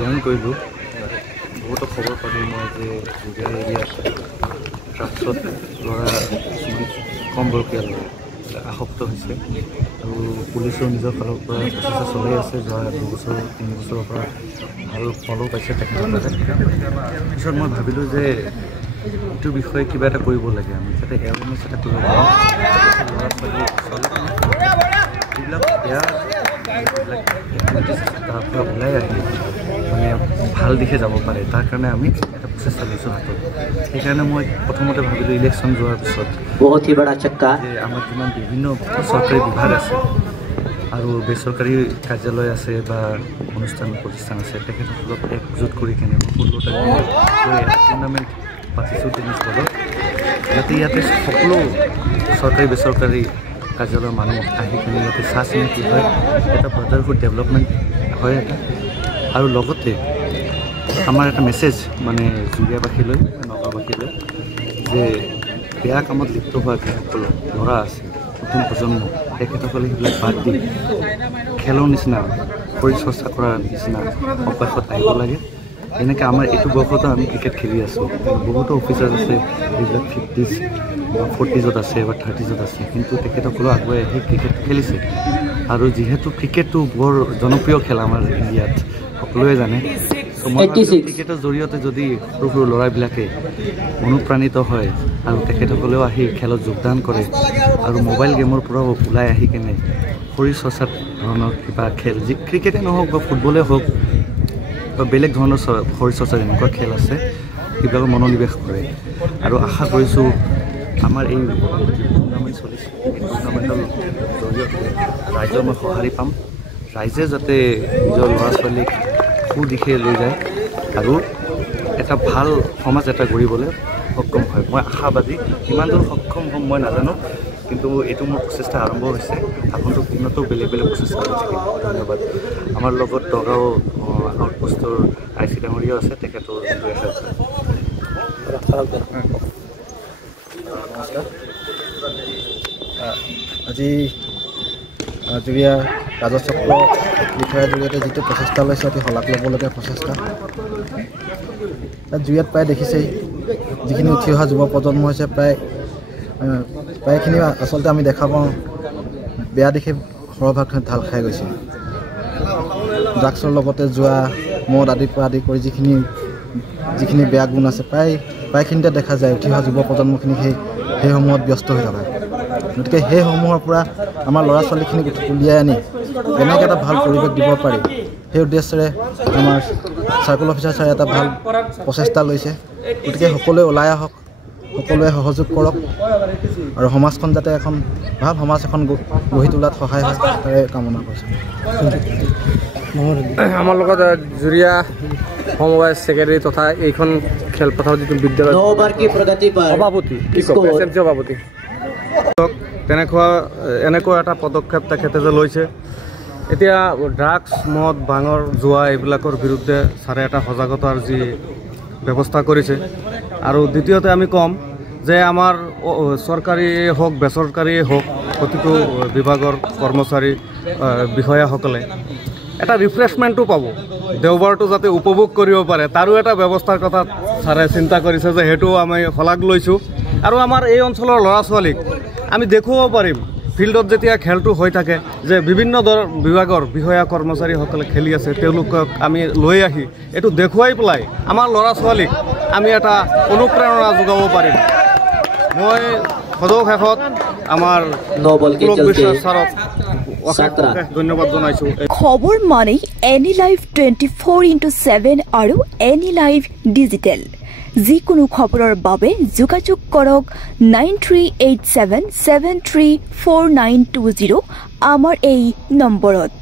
Join কৰিলোঁ বহুতো খবৰ পালোঁ মই যে জুবিয়া এৰিয়াত ড্ৰাগছত ল'ৰা কিছুমান কম বয়সীয়া ল'ৰা আসক্ত হৈছে আৰু পুলিচেও নিজৰ ফালৰ পৰা প্ৰচেষ্টা চলাই আছে যোৱা 2 বছৰ 3 বছৰৰ পৰা ভাল ফলো পাইছে তেখেতসকলে পিছত মই ভাবিলোঁ যে এইটোৰ বিষয়ে কিবা এটা কৰিব লাগে আমি যাতে এৱাৰনেছ এটা কৰিব পাৰোঁ ল'ৰা ছোৱালী যিবিলাক বেয়া তাৰ পৰা ওলাই আহি মানে ভাল দিশে যাব পাৰে তাৰ কাৰণে আমি এটা প্ৰচেষ্টা লৈছোঁ হাতত সেইকাৰণে মই প্ৰথমতে ভাবিলোঁ ইলেকশ্যন যোৱাৰ পিছত যে আমাৰ যিমান বিভিন্ন চৰকাৰী বিভাগ আছে আৰু বেচৰকাৰী কাৰ্যালয় আছে বা অনুষ্ঠান প্ৰতিষ্ঠান আছে তেখেতসকলক একজোট কৰি কেনে 16টা টুৰ্ণামেণ্ট পাতিছোঁ টেনিছ বলৰ যাতে ইয়াতে সকলো চৰকাৰী বেচৰকাৰী কাৰ্যালয়ৰ মানুহ আহি কিনে ইয়াতে চাহ চিনাকি হয় এটা ব্ৰাদাৰহুড ডেভেলপমেণ্ট হয় আৰু লগতে আমাৰ এটা মেছেজ মানে জুৰিয়াবাসীলৈ নগাঁওবাসীলৈ যে বেয়া কামত লিপ্ত হোৱা যিসকল ল'ৰা আছে নতুন প্ৰজন্ম তেখেতসকলে সেইবিলাক বাদ দি খেলৰ নিচিনা শৰীৰ চৰ্চা কৰাৰ নিচিনা অভ্যাসত আহিব লাগে এনেকৈ আমাৰ এইটো বয়সতো আমি ক্ৰিকেট খেলি আছোঁ বহুতো অফিচাৰ আছে যিবিলাক 50s বা 40sত আছে বা 30sত আছে কিন্তু তেখেতসকলেও আগুৱাই আহি ক্ৰিকেট খেলিছে আৰু যিহেতু ক্ৰিকেটটো বৰ জনপ্ৰিয় খেল আমাৰ ইণ্ডিয়াত সকলোৱে জানে ক্ৰিকেটৰ জৰিয়তে যদি সৰু সৰু ল'ৰাবিলাকে অনুপ্ৰাণিত হয় আৰু তেখেতসকলেও আহি খেলত যোগদান কৰে আৰু মোবাইল গেমৰ পৰাও ওলাই আহি কেনে শৰীৰ চৰ্চাৰ ধৰণৰ কিবা খেল যি ক্ৰিকেটে নহওক বা ফুটবলে হওক বা বেলেগ ধৰণৰ শৰীৰ চৰ্চাৰ এনেকুৱা খেল আছে সেইবিলাকৰ মনোনিৱেশ কৰে আৰু আশা কৰিছোঁ আমাৰ এই টুৰ্ণামেণ্ট চলিছে এই টুৰ্ণামেণ্টৰ জৰিয়তে ৰাইজৰ মই সঁহাৰি পাম ৰাইজে যাতে নিজৰ ল'ৰা ছোৱালীক সুদিশে লৈ যায় আৰু এটা ভাল সমাজ এটা গঢ়িবলৈ সক্ষম হয় মই আশাবাদী কিমান দূৰ সক্ষম হ'ম মই নাজানো কিন্তু এইটো মোৰ প্ৰচেষ্টা আৰম্ভ হৈছে আগন্তুক দিনতো বেলেগ বেলেগ প্ৰচেষ্টা হৈ থাকিব ধন্যবাদ আমাৰ লগত নগাঁও আউটপোষ্টৰ IC ডাঙৰীয়াও আছে তেখেতো আজি জুৰিয়া ৰাজচক্ৰ বিষয়াৰ জৰিয়তে যিটো প্ৰচেষ্টা লৈছে অতি শলাগ ল'বলগীয়া প্ৰচেষ্টা জুৰিয়াত প্ৰায় দেখিছেই যিখিনি উঠি অহা যুৱ প্ৰজন্ম হৈছে প্ৰায়খিনি আচলতে আমি দেখা পাওঁ বেয়া দিশে সৰহভাগ ঢাল খাই গৈছে ড্ৰাগছৰ লগতে যোৱা মদ আদিৰ পৰা আদি কৰি যিখিনি বেয়া গুণ আছে প্ৰায়খিনিতে দেখা যায় উঠি অহা যুৱ প্ৰজন্মখিনি সেইসমূহত ব্যস্ত হৈ থকা গতিকে সেইসমূহৰ পৰা আমাৰ ল'ৰা ছোৱালীখিনিক উলিয়াই আনি কেনেকৈ এটা ভাল পৰিৱেশ দিব পাৰি সেই উদ্দেশ্যেৰে আমাৰ চাৰ্কল অফিচাৰ ছাৰে এটা ভাল প্ৰচেষ্টা লৈছে গতিকে সকলোৱে ওলাই আহক সকলোৱে সহযোগ কৰক আৰু সমাজখন যাতে এখন ভাল সমাজ এখন গঢ়ি তোলাত সহায় হয় তাৰে কামনা কৰিছোঁ আমাৰ লগত জুৰিয়া সমবায় ছেক্ৰেটাৰী তথা এইখন খেলপথাৰ যিটো বিদ্যালয় সভাপতি সভাপতি এনেকুৱা এটা পদক্ষেপ তেখেতে যে লৈছে এতিয়া ড্ৰাগছ মদ ভাঙৰ জোৱা এইবিলাকৰ বিৰুদ্ধে ছাৰে এটা সজাগতাৰ যি ব্যৱস্থা কৰিছে আৰু দ্বিতীয়তে আমি ক'ম যে আমাৰ চৰকাৰীয়ে হওক বেচৰকাৰীয়ে হওক প্ৰতিটো বিভাগৰ কৰ্মচাৰী বিষয়াসকলে এটা ৰিফ্ৰেছমেণ্টো পাব দেওবাৰটো যাতে উপভোগ কৰিব পাৰে তাৰো এটা ব্যৱস্থাৰ কথা ছাৰে চিন্তা কৰিছে যে সেইটো আমি শলাগ লৈছোঁ আৰু আমাৰ এই অঞ্চলৰ ল'ৰা ছোৱালীক আমি দেখুৱাব পাৰিম ফিল্ডত যেতিয়া খেলটো হৈ থাকে যে বিভিন্ন বিভাগৰ বিষয়া কৰ্মচাৰীসকলে খেলি আছে তেওঁলোকক আমি লৈ আহি এইটো দেখুৱাই পেলাই আমাৰ ল'ৰা ছোৱালীক আমি এটা অনুপ্ৰেৰণা যোগাব পাৰিম মই সদৌ শেষত আমাৰ বিশ্বাস ছাৰক ধন্যবাদ জনাইছোঁ খবৰ মানে এনি লাইভ 24/7 আৰু এনি লাইভ ডিজিটেল যিকোনো খবৰৰ বাবে যোগাযোগ কৰক 9387734920 আমাৰ এই নম্বৰত।